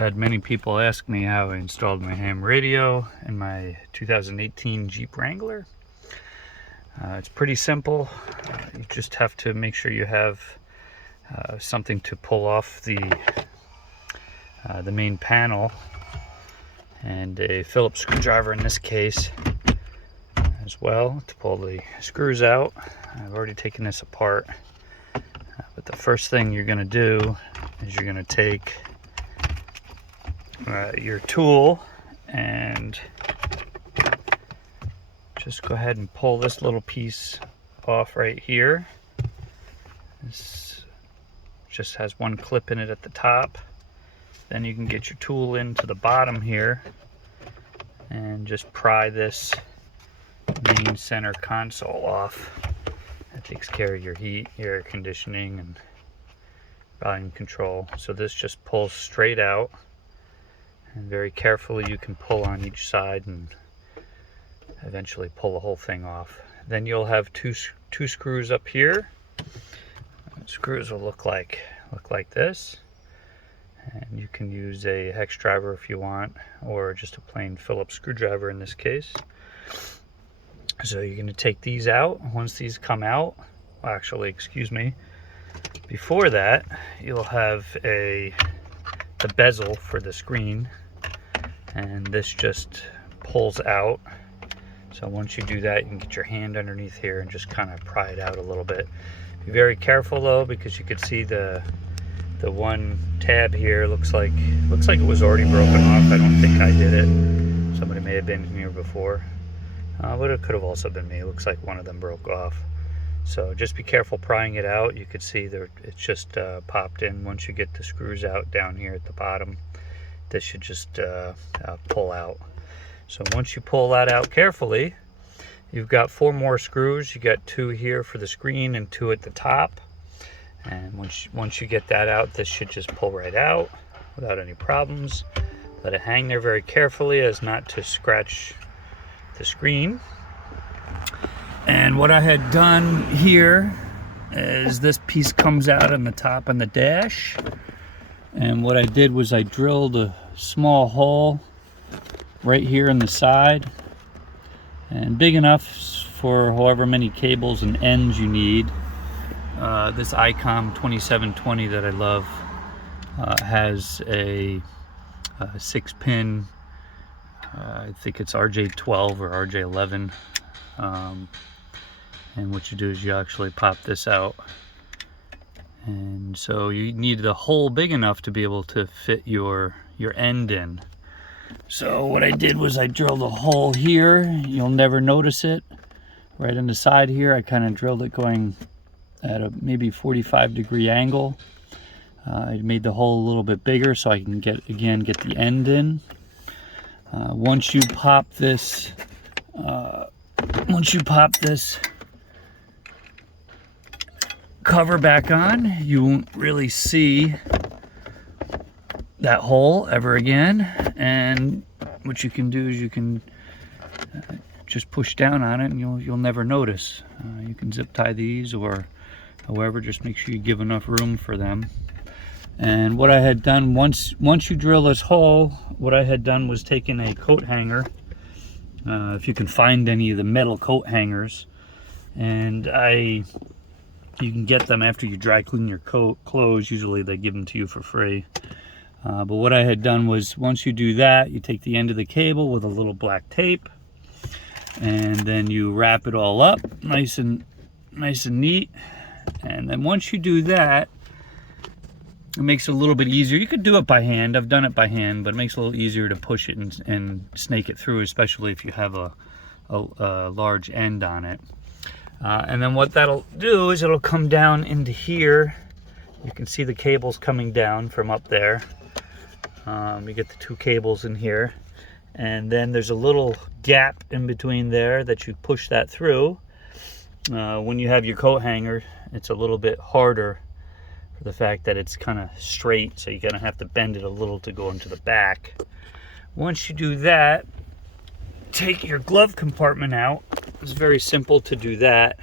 Had many people ask me how I installed my ham radio in my 2018 Jeep Wrangler. It's pretty simple. You just have to make sure you have something to pull off the main panel, and a Phillips screwdriver in this case as well to pull the screws out. I've already taken this apart, but the first thing you're going to do is you're going to take your tool and just go ahead and pull this little piece off right here. This just has one clip in it at the top. Then you can get your tool into the bottom here and just pry this main center console off. That takes care of your heat, your air conditioning, and volume control. So this just pulls straight out, and very carefully you can pull on each side and eventually pull the whole thing off. Then you'll have two screws up here. Screws will look like this, and you can use a hex driver if you want, or just a plain Phillips screwdriver in this case. So you're going to take these out. Once these come out, well, actually, excuse me, before that you'll have the bezel for the screen, and this just pulls out. So once you do that, you can get your hand underneath here and just kind of pry it out a little bit. Be very careful though, because you could see the one tab here looks like it was already broken off. I don't think I did it. Somebody may have been here before, but it could have also been me. It looks like one of them broke off. So just be careful prying it out. You could see there it's just popped in. Once you get the screws out down here at the bottom, this should just pull out. So once you pull that out carefully, you've got 4 more screws. You got 2 here for the screen and 2 at the top. And once you get that out, this should just pull right out without any problems. Let it hang there very carefully as not to scratch the screen. And what I had done here is this piece comes out on the top on the dash. And what I did was I drilled a small hole right here in the side, and big enough for however many cables and ends you need. This ICOM 2720 that I love has a 6-pin, I think it's RJ12 or RJ11, and what you do is you actually pop this out, and so you need the hole big enough to be able to fit your end in. So what I did was I drilled a hole here. You'll never notice it. Right on the side here, I kind of drilled it going at a maybe 45-degree angle. I made the hole a little bit bigger so I can get the end in. Once you pop this cover back on, you won't really see that hole ever again. And what you can do is you can just push down on it, and you'll never notice. You can zip tie these, or however, just make sure you give enough room for them. And what I had done, once you drill this hole, what I had done was taken a coat hanger, if you can find any of the metal coat hangers, and you can get them after you dry clean your clothes. Usually they give them to you for free. But what I had done was, once you do that, you take the end of the cable with a little black tape, and then you wrap it all up nice and neat. And then once you do that, it makes it a little bit easier. You could do it by hand. I've done it by hand, but it makes it a little easier to push it and snake it through, especially if you have a large end on it. And then what that'll do is it'll come down into here. You can see the cables coming down from up there. You get the 2 cables in here, and then there's a little gap in between there that you push that through. When you have your coat hanger, it's a little bit harder for the fact that it's kind of straight, so you're gonna have to bend it a little to go into the back. Once you do that, take your glove compartment out. It's very simple to do that.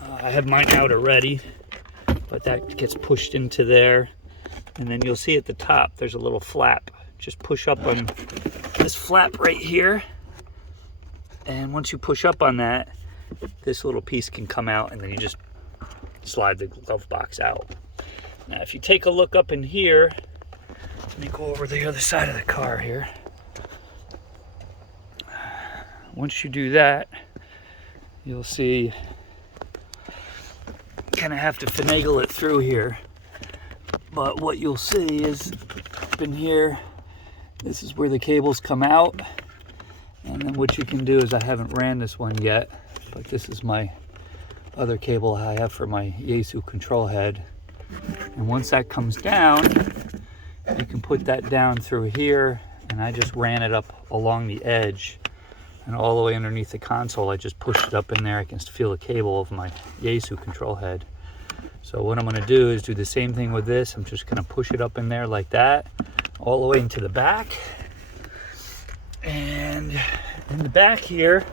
I have mine out already, but that gets pushed into there. and then you'll see at the top there's a little flap. Just push up on this flap right here, and once you push up on that, this little piece can come out, and then you just slide the glove box out. Now if you take a look up in here, let me go over the other side of the car here. Once you do that, you'll see kind of have to finagle it through here, but what you'll see is up in here, this is where the cables come out, and then what you can do is, I haven't ran this one yet, but this is my other cable I have for my Yaesu control head, and once that comes down, you can put that down through here, and I just ran it up along the edge and all the way underneath the console. I just pushed it up in there. I can feel the cable of my Yaesu control head. So what I'm going to do is do the same thing with this. I'm just going to push it up in there like that, all the way into the back. And in the back here,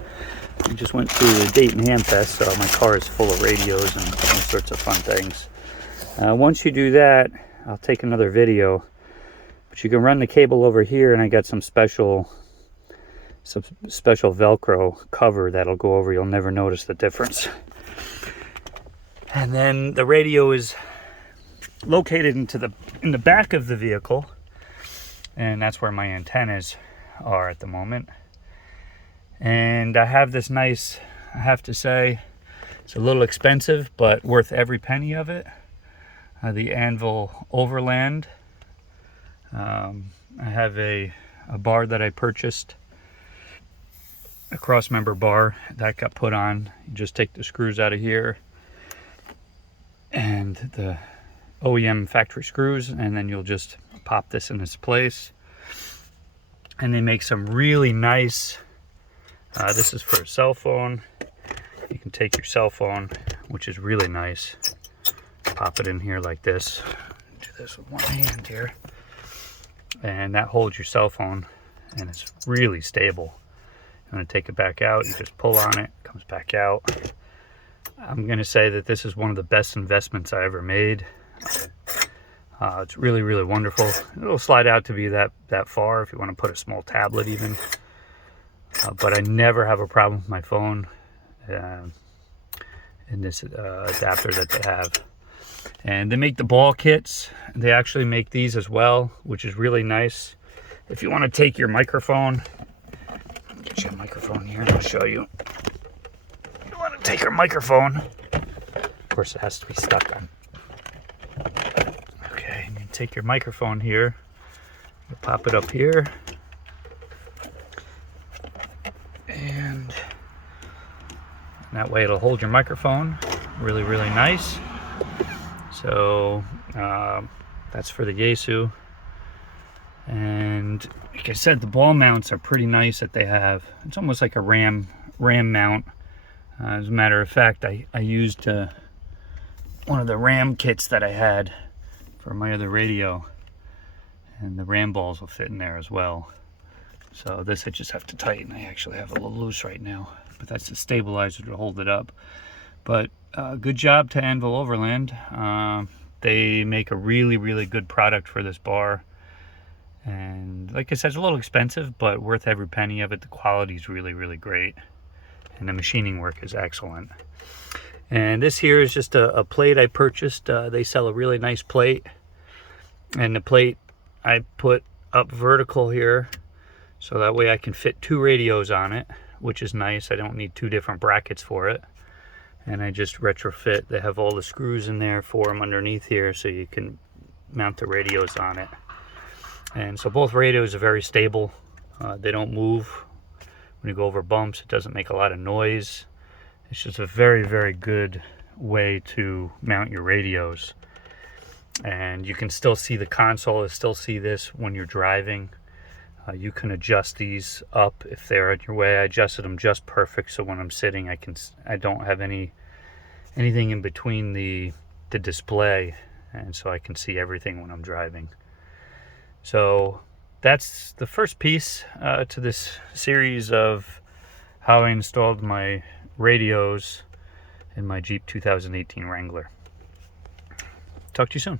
I just went through the Dayton Ham Fest, so my car is full of radios and all sorts of fun things. Once you do that, I'll take another video, but you can run the cable over here, and I got some special Velcro cover that'll go over. You'll never notice the difference. And then the radio is located in the back of the vehicle, and that's where my antennas are at the moment. And I have this nice, I have to say, it's a little expensive, but worth every penny of it. The Anvil Overland. I have a bar that I purchased, a cross member bar that got put on. You just take the screws out of here and the OEM factory screws, and then you'll just pop this in its place. And they make some really nice, this is for a cell phone. You can take your cell phone, which is really nice, pop it in here like this. Do this with one hand here, and that holds your cell phone, and it's really stable. I'm going to take it back out. You just pull on it, it comes back out. I'm going to say that this is one of the best investments I ever made. It's really, really wonderful. It'll slide out to be that far if you want to put a small tablet even. But I never have a problem with my phone in this adapter that they have. And they make the ball kits. They actually make these as well, which is really nice. If you want to take your microphone, get you a microphone here and I'll show you. You want to take your microphone. Of course, it has to be stuck on. Okay, and you take your microphone here. You pop it up here. And that way it'll hold your microphone. Really, really nice. So that's for the Yaesu. And like I said, the ball mounts are pretty nice that they have. It's almost like a RAM mount. As a matter of fact, I used one of the RAM kits that I had for my other radio, and the RAM balls will fit in there as well. So this I just have to tighten. I actually have it a little loose right now, but that's the stabilizer to hold it up. But good job to Anvil Overland. They make a really, really good product for this bar. And like I said, it's a little expensive, but worth every penny of it. The quality is really, really great. And the machining work is excellent. And this here is just a plate I purchased. They sell a really nice plate. And the plate I put up vertical here, so that way I can fit 2 radios on it, which is nice. I don't need 2 different brackets for it. And I just retrofit. They have all the screws in there for them underneath here, so you can mount the radios on it. And so both radios are very stable. They don't move when you go over bumps. It doesn't make a lot of noise. It's just a very, very good way to mount your radios. And you can still see the console, you still see this when you're driving. You can adjust these up if they're in your way. I adjusted them just perfect, so when I'm sitting, I don't have anything in between the display, and so I can see everything when I'm driving. So that's the first piece to this series of how I installed my radios in my Jeep 2018 Wrangler. Talk to you soon.